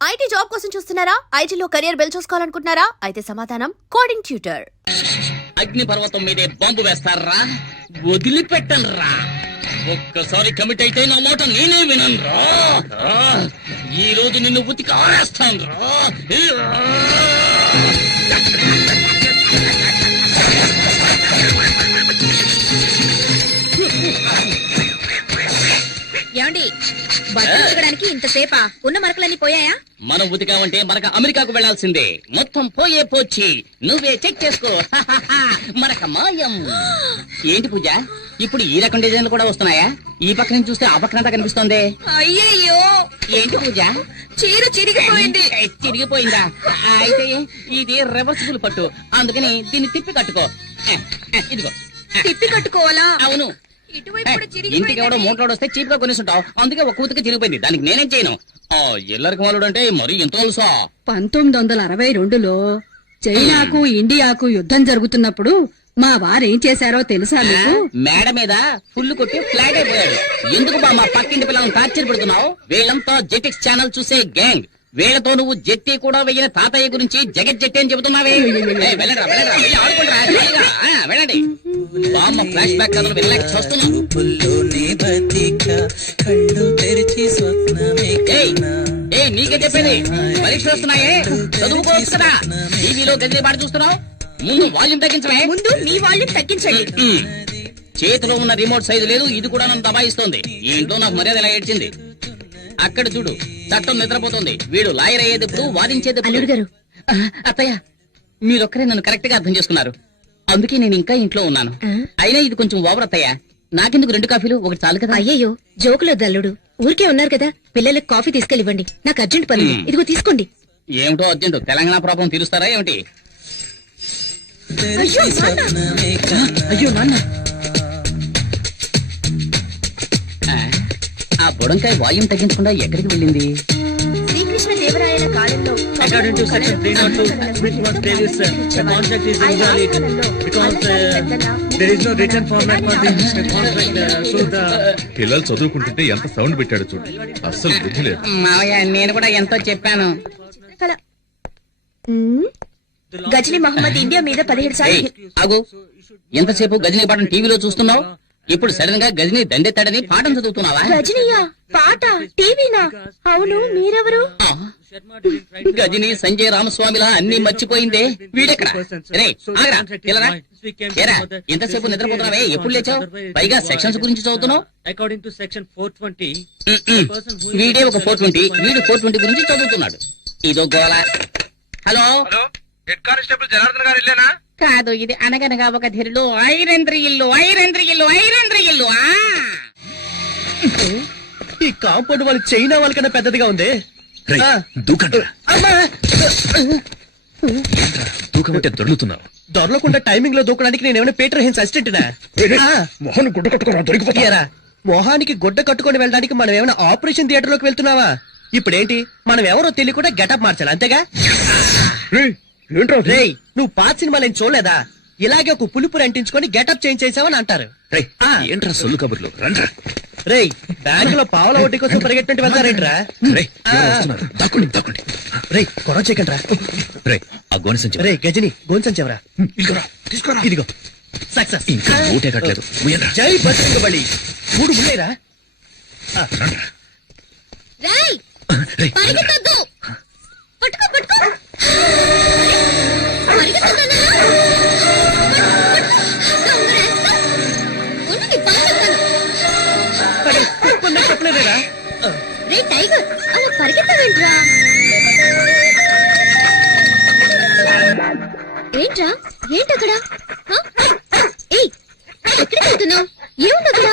IT job కోసం చూస్తున్నారా? ఐటీలో కెరియర్ బిల్డ్ చూసుకోవాలనుకుంటున్నారా? అయితే సమాధానం కోడింగ్ ట్యూటర్. అగ్ని పర్వతం మీదే బాంబు వేస్తారా? వదిలిపెట్టనురా. ఒక్కసారి కమిట్ అయితే నా మాట నేనే విననురా. ఈ రోజు నిన్ను ఉతికి ఆరేస్తాను రా. ఏమండి బట్టలు ఉతకడానికి ఇంతసేపా? ఉన్న మరకలన్నీ పోయాయా? మనం ఉతికామంటే మనకు అమెరికాకు వెళ్లాల్సిందే. మొత్తం పోయే పోచి నువ్వే చెక్ చేసుకో. మనక మాయం. ఏంటి పూజ, ఇప్పుడు ఈ రకం డిజైన్లు కూడా వస్తున్నాయా? ఈ పక్క నుంచి చూస్తే ఆ పక్కనంతా కనిపిస్తోంది. అయ్యయ్యో, ఏంటి పూజ, చీర చిరిగిపోయింది. చిరిగిపోయిందా? అయితే ఇది రివర్సిబుల్ పట్టు, అందుకని దీన్ని తిప్పి కట్టుకో. ఇదిగో తిప్పి కట్టుకోవాలా? అవును. ఇంటికి ఎవడో మూటలోడు వస్తే చీప్ గా కొనేసుంటావు, అందుకే ఒక కూతుకి చిరిగిపోయింది. దానికి నేనేం చేయను. ఎల్లరికి మాలుడు అంటే మరి ఎంత తెలుసా? 1962లో చైనాకు ఇండియాకు యుద్ధం జరుగుతున్నప్పుడు మా వారేం చేశారో తెలుసా మీకు? మేడ మీద ఫుల్ కొట్టి ఫ్లాట్ అయిపోయాడు. ఎందుకు బా మా పక్కింటి పిల్లలను టార్చర్ పెడుతున్నావు? వీళ్ళంతా జెటిక్స్ ఛానల్ చూసే గ్యాంగ్. వీళ్లతో నువ్వు జెట్టి కూడా వెయ్యిన తాతయ్య గురించి జగత్ జెట్టి అని చెబుతున్నావే. వెళ్ళండి. బామ్మ ఫ్లాష్ బ్యాక్ కథలు వెళ్ళలేక చూస్తున్నావు. నీకే చెప్పేది, పరీక్షలు వస్తున్నాయే, చదువుకోవచ్చు కదా. టీవీలో గదిలే పాట చూస్తున్నావు. ముందు వాల్యూమ్ తగ్గించమే. ముందు మీ వాల్యూమ్ తగ్గించండి. చేతిలో ఉన్న రిమోట్ సైజు లేదు, ఇది కూడా నన్ను దబాయిస్తోంది. ఈ ఇంట్లో నాకు మర్యాద ఇలా ఏడ్చింది. అక్కడ చూడు, చట్టం నిద్రపోతుంది. వీడు లాయర్ అయ్యేది ఇప్పుడు, వాదించేది అల్లుడు గారు. అత్తయ్య, మీరొక్కరే నన్ను కరెక్ట్ గా అర్థం చేసుకున్నారు, అందుకే నేను ఇంకా ఇంట్లో ఉన్నాను. అయినా ఇది కొంచెం ఓవర్ అత్తయ్య. నాకెందుకు 2 కాఫీలు, ఒకటి చాలు కదా. అయ్యయ్యో, జోకులో అల్లుడు. ఊరికే ఉన్నారు కదా, పిల్లలకు కాఫీ తీసుకెళ్ళివ్వండి. నాకు అర్జెంట్ పని. ఇదిగో తీసుకోండి. ఏమిటో అర్జెంట్? తెలంగాణ ప్రాబ్లం తీరుస్తారా ఏమిటి? అయ్యో నాన్న, ఆ బుడంకాయ వాల్యూమ్ తగ్గించకుండా ఎక్కడికి వెళ్ళింది? శ్రీకృష్ణ దేవరాయల కాలంలో According to section 302, which must tell you, sir, the contract is invalid because there is no written format for the contract. So the పిల్లలు చదువుకుంటుంటే ఎంత సౌండ్ పెట్టాడు చూడు, అస్సలు బుద్ధి లేదు. మావయ్య, నేను కూడా ఎంతో చెప్పాను. గజనీ మహమ్మద్ ఇండియా మీద 17 సార్లు. ఆగు, ఎంతసేపు గజనీ పాఠం టీవీలో చూస్తున్నావు? ఇప్పుడు సడన్ గా గజనీ దండెత్తాడని పాఠం చదువుతున్నావా? గజనీయా? పాట టీవీనా? అవును, మీరెవరు? గజనీ సంజయ్ రామస్వామిలా అన్ని మర్చిపోయిందే. వీడెక్కడ? ఎంతసేపు నిద్రపోతున్నావే? ఎప్పుడు లేచావు? పైగా సెక్షన్స్ గురించి చదువుతున్నావు. according to section 420, వీడే ఒక 420, వీడు 420 గురించి చదువుతున్నాడు. ఇదో గోల. హలో, హెడ్ కానిస్టేబుల్ జనార్దన్ గారు ఇల్లేనా? కాదు, ఇది అనగనగా ఒక ధీరులు ఐరేంద్ర ఇల్లు. ఈ కాంపౌండ్ వాళ్ళు చైనా వాళ్ళకన్నా పెద్దదిగా ఉంది. దూకమంటే దొరుకుతున్నావు. దొరలకుండా టైమింగ్ లో దూకడానికి నేనేమైనా పీటర్ హెన్స్ అసిస్టెంట్నా? మొహన్ గుడ్డ కట్టుకున్నా దొరికిపోతారా? మొహానికి గుడ్డ కట్టుకొని వెళ్ళడానికి మనం ఏమైనా ఆపరేషన్ థియేటర్ లోకి వెళ్తున్నావా? ఇప్పుడేంటి, మనం ఎవరో తెలియకుండా గెటప్ మార్చాలి, అంతేగా? రేయ్, నువ్వు పాత సినిమాలు ఏం చూడలేదా? ఇలాగే ఒక పులిపురి అంటించుకొని గెటప్ చేంజ్ చేసావని అంటారు. ఏంట్రా సొల్లు కబుర్లు? రండ్రా. రేయ్, బ్యాంక్ లో పావుల వడ్డీ కోసం పరిగెట్టినట్టు వెళ్తారేంట్రా? దాక్కోండి దాక్కోండి. రేయ్, గొడవ చేయకండి రా. ఆ గోనె సంచి. రేయ్ గజని, గోన్సం చెవరా. తీసుకోరా. ఇదిగో సక్సెస్. ఇంకా ఊటే కట్టలేదు. జై బజరంగ బలి. 3 ముళ్ళేరా? రేయ్, పరిగెత్తొద్దు. పట్టుకో పట్టుకో. చెప్పలేదేరా? రే టైగర్, అలా పరిగెత్తవేంట్రా? ఏంట్రా, ఏంటక్కడ? ఏయ్, ఎక్కడికి వెళ్తున్నావు? ఏముందక్కడ?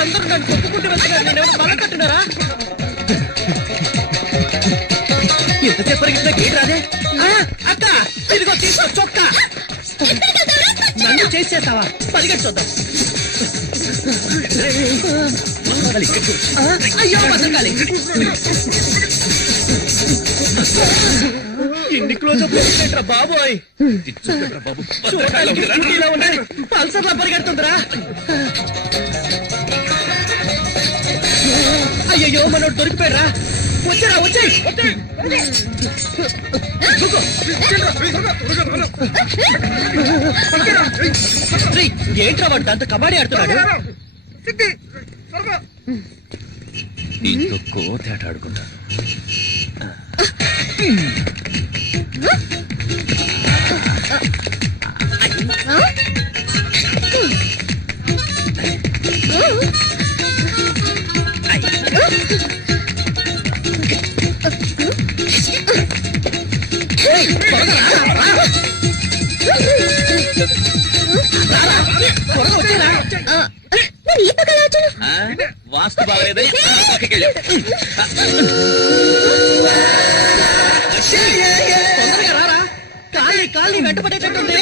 అందరూ నన్ను కొట్టుకుంటూ వెళ్తున్నారు, నేనేమో బలం కట్టున్నారా? ఎంతసేపు పరిగెత్తినా గేట్ రాదే. అక్క, ఇదిగో తీసుకో చొక్కా. నన్ను చేసి చేస్తావా పరిగెట్టు చూద్దాం అయ్యో బతకాలి ఇన్ని క్లోజ్ అప్ పెట్టరా బాబోయ్ చూడడానికి స్కూటీలో ఉన్నాయి పల్సర్లా పరిగెడుతుందిరా అయ్యో మనోడు దొరికిపోయారా వచ్చారా వచ్చాయి ఏంట్రా వాడు దాంతో కబడ్డీ ఆడుతున్నాడు తేట ఆడుకుంటా వాస్తు బాగలేదు కాళ్ళని వెంటపడేటట్టుంది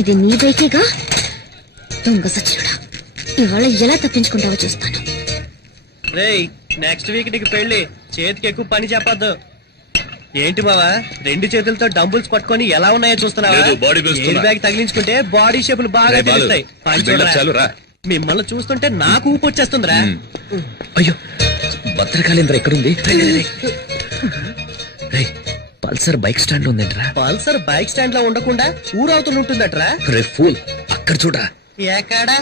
ఇది నీ బైకేగా దొంగ సచ్చినుడా ఇవాళ ఎలా తప్పించుకుంటావో చూస్తాను. రేయ్ నెక్స్ట్ వీక్ నీకు పెళ్లి చేతికి ఎక్కువ పని చెప్పొద్దు. ఏంటి బావా 2 చేతులతో డంబుల్స్ పట్టుకొని ఎలా ఉన్నాయో చూస్తున్నావా? లేదు, body builds ఎయిర్ బ్యాగ్ తగిలించుకుంటే బాడీ షేపులు బాగా రేయ్ బాలు, తెలుస్తాయి. పని చూడరా. చాలు రా. మిమ్మల్ని చూస్తుంటే నాకు ఊపు వచ్చేస్తుందిరా. అయ్యో భద్రకాళేంద్ర ఎక్కడుంది? పల్సర్ బైక్ స్టాండ్ ఉందేంట్రా? పల్సర్ బైక్ స్టాండ్ లో ఉండకుండా ఊరవుతూ ఉంటుందట్రా. రే ఫూల్, అక్కడ చూడరా. ఎక్కడా?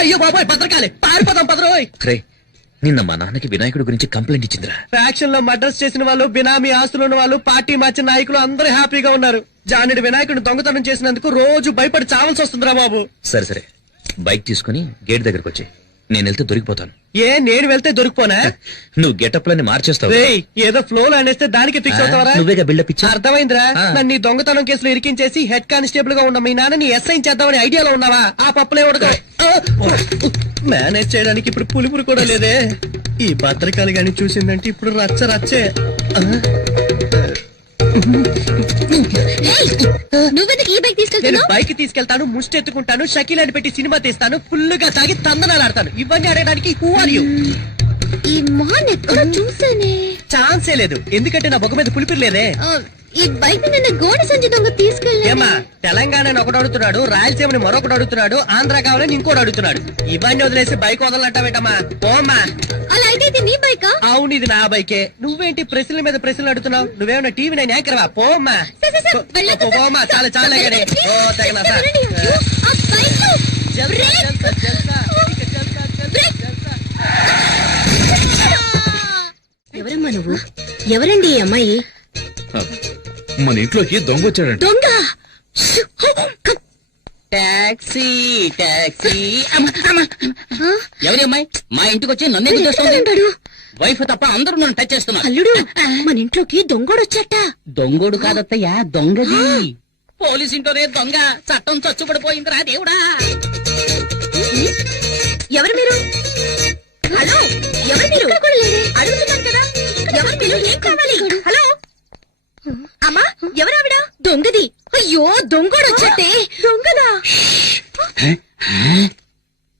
అయ్యో బాబాయ్ భద్రకాళి పారిపోదాం పదరోయ్. రే నిన్న మా నాన్నకి వినాయకుడి గురించి కంప్లైంట్ ఇచ్చిందిరా. ఫ్యాక్షన్ లో మర్డర్స్ చేసిన వాళ్ళు, బినామీ ఆస్తులు ఉన్న వాళ్ళు, పార్టీ మార్చిన నాయకులు అందరూ హ్యాపీగా ఉన్నారు. జానుడి వినాయకుడిని దొంగతనం చేసినందుకు రోజు భయపడి చావాల్సి వస్తుందిరా బాబు. సరే సరే బైక్ తీసుకుని గేట్ దగ్గరకు వచ్చి నేను వెళ్తే దొరికిపోతాను. నేను వెళ్తే దొరికిపోనా? నువ్వు గెటప్ లని మార్చేస్తావు. రేయ్ ఏదో ఫ్లో లో అనేస్తే దానికి ఫిక్స్ అవుతావరా? నువ్వేగా బిల్డప్ ఇచ్చా. అర్థమైందిరా. ఆ. నన్ను ఈ దొంగతనం కేసులో ఇరికించేసి హెడ్ కానిస్టేబుల్ గా ఉన్న మీ నాన్నని ఎస్ఐ చేద్దామని ఐడియాలో ఉన్నావా? ఆ పప్పులే ఉడక మేనేజ్ చేయడానికి ఇప్పుడు పులిపురు కూడా లేదే. ఈ భద్రకాలు గాని చూసిందంటే ఇప్పుడు రచ్చ రచ్చే. నువ్వెందుకు ఈ బైక్ నేను తీసుకెళ్తున్నావు? బైక్ తీసుకెళ్తాను, ముష్టి ఎత్తుకుంటాను, షకీలాని పెట్టి సినిమా తీస్తాను, ఫుల్ గా తాగి తందనాలు ఆడతాను. ఇవన్నీ ఆడడానికి హూ ఆర్ యూ? ఈ మొహన్ ఎక్కడ చూసానే? ఛాన్సే లేదు, ఎందుకంటే నా బొగ్గ మీద పులిపిరి లేదే. ఈ బైక్ నిన్న గోడి సంచి దొంగ తీసుకెళ్ళి ఏమా తెలంగాణ ఒకడు అడుగుతున్నాడు, రాయలసీమని మరొకడు అడుగుతున్నాడు, ఆంధ్ర కావాలని ఇంకోటి అడుగుతున్నాడు. ఇవన్నీ వదిలేసి బైక్ వదలనట్టా పోమ్మా. అలా అయితే ఇది నీ బైకా? అవును ఇది నా బైకే. నువ్వేంటి ప్రశ్నల మీద ప్రశ్నలు అడుగుతున్నావు? నువ్వేమన్నా టీవీ నేను యాంకర్వా? పోమ్మా పోమ్మా. చాలా చాలా గానీ ఓ తగిన ఎవరమ్మా నువ్వు? ఎవరండి ఈ అమ్మాయి? మన ఇంట్లోకి దొంగ వచ్చాడంట. దొంగ టాక్సీ టాక్సీ. ఎవరి అమ్మాయి మా ఇంటికి వచ్చి నన్ను ఎందుకు చేస్తుంది? ఉంటాడు వైఫ్ తప్ప అందరూ నన్ను టచ్ చేస్తున్నారు. అల్లుడు మన ఇంట్లోకి దొంగోడొచ్చట. దొంగోడు కాదత్తయ్యా, దొంగది. పోలీస్ ఇంటోనే దొంగ. చట్టం చచ్చుబడిపోయిందిరా దేవుడా. ఎవరు మీరు? హలో ఎవరు మీరు? అడుగుతున్నాను కదా ఎవరు మీరు? ఏం కావాలి? హలో అమ్మా ఎవరావిడ? దొంగది. అయ్యో దొంగోడొచ్చటే. దొంగదా?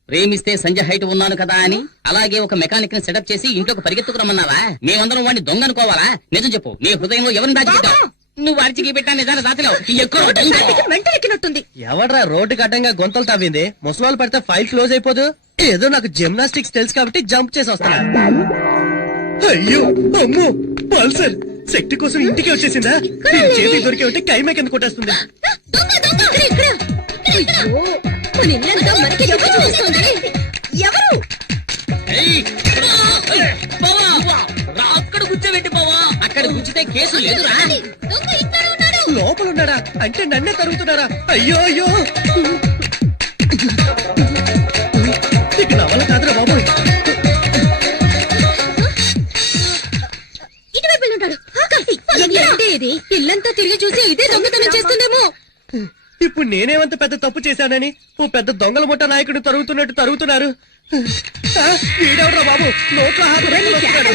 ప్రేమిస్తే సంజయ్ హైట్ ఉన్నాను కదా అని అలాగే ఒక మెకానిక్ ని సెటప్ చేసి ఇంట్లోకి పరిగెత్తుకురమ్మన్నావా? మేమందరం వాడిని దొంగ అనుకోవాలా? నిజం చెప్పు, నీ హృదయంలో ఎవరిని దాచిపెట్టావు? నువ్వు అరిచికి పెట్టా నిజాన్ని దాచలేవు. మెంటలెక్కినట్టుంది. ఎవడ్రా రోడ్డుకి అడ్డంగా గొంతలు తవ్వింది? ముసలాళ్ళు పడితే ఫైల్ క్లోజ్ అయిపోదు. ఏదో నాకు జిమ్నాస్టిక్స్ తెలుసు కాబట్టి జంప్ చేసి వస్తున్నా. అయ్యో అమ్మో పల్సర్ శక్తి కోసం ఇంటికి వచ్చేసిందా? చేతి దొరికి ఉంటే కైమే కింద కొట్టేస్తుంది. ఎవరు? అక్కడ గుచ్చేవేంటి బావా? అక్కడ గుచ్చితే కేసు లేదురా. లోపల ఉన్నాడా? అంటే నన్నే తరుగుతున్నారా? అయ్యో అయ్యో ఇక నా వల్ల కాదురా బాబు. ఇటువైపు ఉంటాడు. ఇది ఇల్లంతా తిరిగి చూసి ఇదే దొంగతనం చేస్తుందేమో. ఇప్పుడు ఇప్పుడు నేనేమంత పెద్ద తప్పు చేశానని ఓ పెద్ద దొంగల ముఠా నాయకుడిని తరుగుతున్నట్టు తరుగుతున్నారు. ఆ, వీడెవడ్రా బాబు నోట్లో హాత పెట్టుకొని వస్తున్నాడు.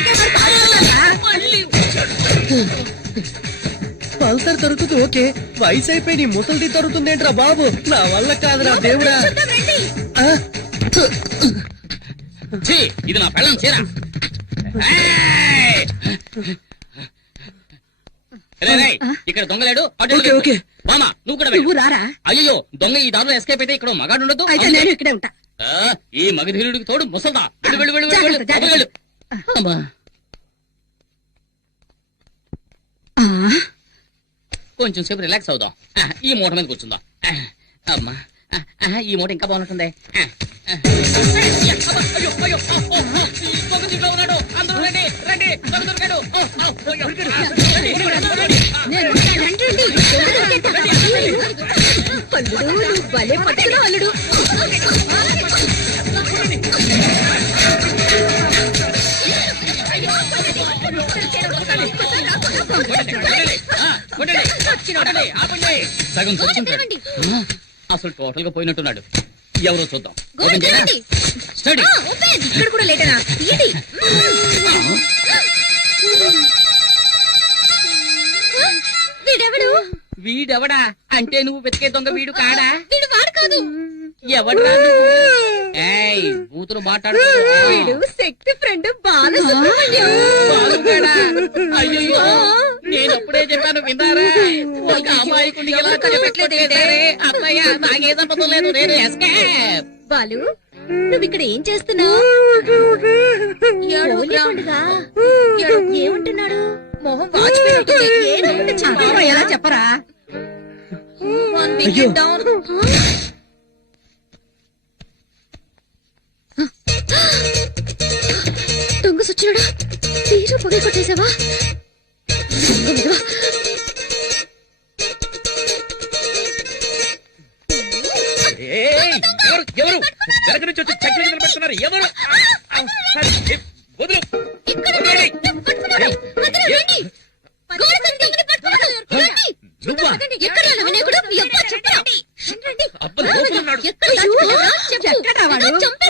పల్సర్ తరుగుతుంది ఓకే, వయసు అయిపోయి నీ ముసలిది తరుగుతుందేంట్రా బాబు, నా వల్ల కాదురా దేవుడా. ఆ, ఛీ, ఇది నా పెళ్ళం చీర. ఇక్కడ దొంగలేడు. Okay, okay. మామా నువ్వు కూడా నువ్వు వెళ్ళు. రారా? అయ్యో దొంగ ఈ దారిలో ఎస్కేప్ అయితే ఇక్కడ మగాడు ఉండదు. అయితే నేను ఇక్కడే ఉంటా. ఈ మగధీరుడికి తోడు ముసల్దా. వెళ్ళు, వెళ్ళు, వెళ్ళు, వెళ్ళు, జాగ్రత్త, వెళ్ళు, వెళ్ళు. అమ్మా. ఆ, కొంచెం సేపు రిలాక్స్ అవుదాం. ఈ మూట మీద కూర్చుందాం. అమ్మా ఈ మూట ఇంకా బాగుంటుంది. అయ్యో, అయ్యో, ఓ, ఓ, ఓ, ఈ దొంగ దీంట్లో ఉన్నాడు. అందరూ రండి, రండి, దొంగ దొరికాడు. ఓ, ఓ, అయ్యో, రండి, రండి. నేను రండి, అల్లుడు నువ్వు భలే పట్టుకున్నావు అల్లుడు. సగం చచ్చుంటాడు. అసలు టోటల్ గా పోయినట్టున్నాడు. ఎవరో చూద్దాం. ఓపెన్ చేయరా? స్టడీ. ఇక్కడ కూడా లేటనా? ఇది వీడెవడు? వీడెవడా అంటే నువ్వు వెతికే దొంగ వీడు కాడా? వీడు వాడు కాదు. ఎవడ్రా నువ్వు? ఏయ్ బూతులు మాట్లాడు. వీడు శక్తి ఫ్రెండ్ బాలసుబ్రహ్మణ్యం. బాలుగాడా? అయ్యయ్యో నేను అప్పుడే చెప్పాను విన్నారా? ఒక అమాయకుడిని ఎలా కనిపెట్టలేదే అత్తయ్య, నాకే తప్పదు లేదు. నేను ఎస్కేప్. బాలు నువ్వు ఇక్కడ ఏం చేస్తున్నావు? ఏమంటున్నాడు? మొహం వాచిపోయినట్టుంది. ఎలా చెప్పరా? అయ్యో. దొంగ సచ్చినాడా? తీరు పొగ కొట్టేశావా? ఏయ్, ఎవరు వెనక నుంచి వచ్చి చెట్లు కింద పెడుతున్నారు ఎవరు? వదులు. నువ్వా? అబ్బా, లోపల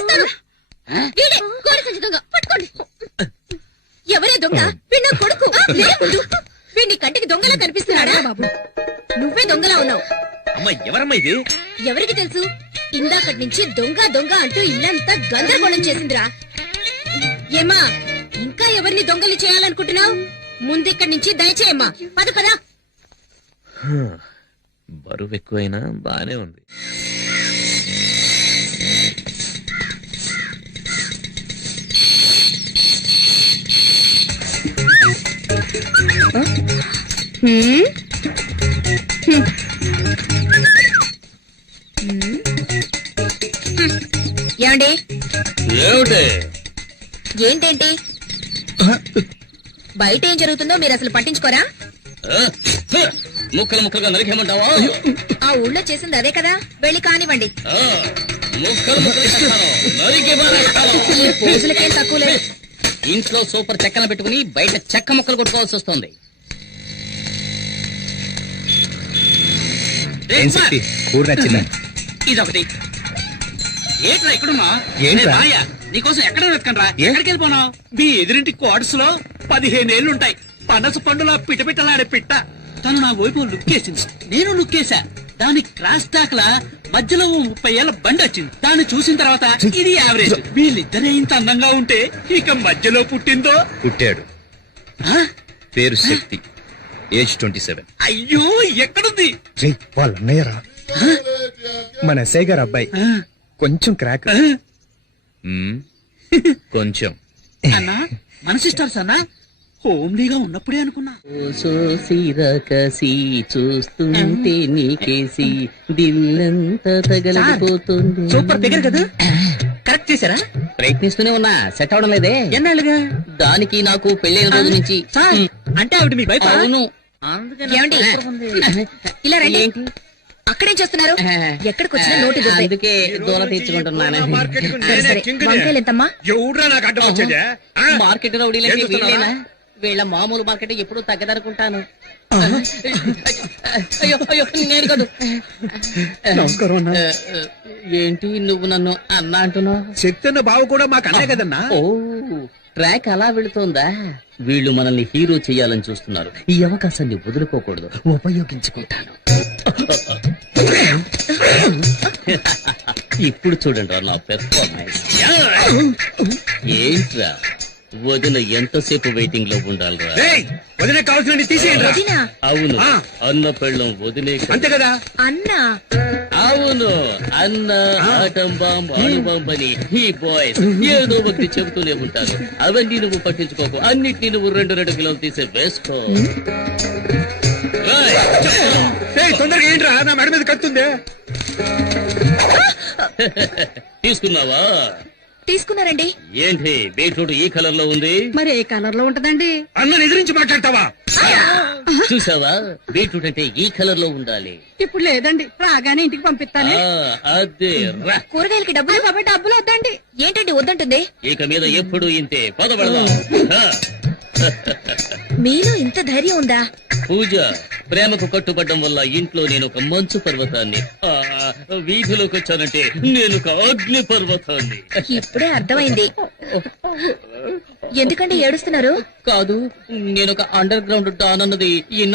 ఉన్నాడు. ఎవరే దొంగ? వీడు కొడుకు. వీడిని కంటికి దొంగలా కనిపిస్తున్నాడా? బాబు నువ్వే దొంగలా ఉన్నావు. అమ్మ ఎవరమ్మా ఇది? ఎవరికి తెలుసు? ఇందాకటి నుంచి దొంగ దొంగ అంటూ ఇల్లంతా గందరగోళం చేసిందిరా. ఏమా ఇంకా ఎవరిని దొంగలు చేయాలనుకుంటున్నావు? ముందిక్కడి నుంచి దయచేయమ్మా. పద పద. బరువు ఎక్కువైనా బానే ఉంది. ఏమండి? ఏమిటి? ఏంటేంటి బయట ఏం జరుగుతుందో మీరు అసలు పట్టించుకోరా? ముక్కలు ముక్కలుగా నరికేమంటావా? ఆ ఊళ్ళో చేసింది అదే కదా, వెళ్ళి కానివ్వండి. ముక్కలు ముక్కలు నరికి పారేస్తాను. ఈ పోజులకేం తక్కువ లేదు. ఇంట్లో సూపర్ చెక్కన పెట్టుకుని బయట చెక్క ముక్కలు కొట్టుకోవాల్సి వస్తుంది. ఇదొకటి. ఏంట్రా ఇక్కడున్నా? నీకోసం ఎక్కడ వెతకండ్రా? ఎక్కడికి వెళ్ళిపోనావు? మీ ఎదురింటి క్వార్టర్స్ లో 15 ఏళ్లుంటాయి. పనస పండులా పిటపిటలాడే పిట్ట. తను నా వైపు లుక్కేసింది, నేను లుక్కేసా. దాని క్రాస్ టాక్లా మధ్యలో 30 ఏళ్ల బండి వచ్చింది. దాన్ని చూసిన తర్వాత ఇది యావరేజ్. వీళ్ళిద్దరే ఇంత అందంగా ఉంటే ఇక మధ్యలో పుట్టిందో. పుట్టాడు. పేరు శక్తి, ఏజ్ 27. అయ్యో ఎక్కడుంది? వాళ్ళ అన్నయ్యరా, మన ఎస్ఐ గారు అబ్బాయి. కొంచెం క్రాక్. కొంచెం. అన్నా మన సిస్టర్స్ అన్నా, హోమ్లీగా ఉన్నప్పుడే అనుకున్నా. కసి చూస్తుంటే నీకేసి దిల్లంతా తగలపోతుంది. సూపర్ ఫిగర్ కదా, కరెక్ట్ చేశారా? ప్రయత్నిస్తూనే ఉన్నా, సెట్ అవడం లేదే. ఎన్నాళ్ళుగా? దానికి నాకు పెళ్ళైన రోజు నుంచి. సార్ అంటే ఆవిడ మీ వైఫ్? అవును. ఏమండి? ఇలా రండి. ఏంటి? అక్కడేం చేస్తున్నారు? ఎక్కడికి వచ్చినా నోటి దుబ్బే. అందుకే దూల తీర్చుకుంటున్నాను. సరే, వంకాయలు ఎంతమ్మా? ఎవడ్రా నాకు అడ్డం వచ్చేదే? మార్కెట్ రౌడీలకి వీళ్ళేనా? వీళ్ళ మామూలు మార్కెట్ ఎప్పుడు తగ్గదనుకుంటాను. అయ్యో అయ్యో నేను కాదు. నమస్కారం అన్నా. ఏంటి నువ్వు నన్ను అన్నా అంటున్నావు? చెప్తున్న బావ కూడా మాకు అన్నే కదన్నా. ఓ ట్రాక్ అలా వెళుతోందా? వీళ్ళు మనల్ని హీరో చేయాలని చూస్తున్నారు. ఈ అవకాశాన్ని వదులుకోకూడదు, ఉపయోగించుకుంటాను. ఇప్పుడు చూడండి రా నా పెర్ఫార్మెన్స్. ఏంట్రా వదిన ఎంతసేపు వెయిటింగ్ లో ఉండాలిరా? వదిలే కావాల్సిన తీసేయండి. వదినా అవును, అన్న పెళ్ళం వదిలే. అంతే కదా. అన్నా అవును, అన్న ఆటం బాంబ్ అణుబాంబ్ అని ఈ బాయ్స్ ఏదో ఒకటి చెబుతూనే ఉంటారు. అవన్నీ నువ్వు పట్టించుకోకు, అన్నిటినీ నువ్వు 2 కిలోలు తీసే వేసుకో. తొందరగా ఏంట్రా, నా మెడ మీద కత్తుందే. తీసుకున్నావా? తీసుకున్నారండి. ఏంటి బీట్రూట్ ఈ కలర్ లో ఉంది? మరి ఏ కలర్ లో ఉంటదండి? అన్న ఎదిరించి మాట్లాడతావా? చూసావా, బీట్రూట్ అంటే ఈ కలర్ లో ఉండాలి. ఇప్పుడు లేదండి, రాగానే ఇంటికి పంపిస్తాను. అదే రా. కూరగాయలకి డబ్బులు కాబట్టి డబ్బులు వద్దండి. ఏంటండి వద్దంటుంది? ఇక మీద ఎప్పుడు ఇంతే. పదబడదాం. మీలో ఇంత ధైర్యం ఉందా? పూజ, ప్రేమకు కట్టుబడ్డం వల్ల ఇంట్లో నేను ఒక మంచు పర్వతాన్ని, వీధిలోకి వచ్చానంటే నేను ఒక అగ్ని పర్వతాన్ని. ఇప్పుడే అర్థమైంది. ఎందుకండి ఏడుస్తున్నారు? కాదు, నేను ఒక అండర్ గ్రౌండ్ డాన్ అన్నది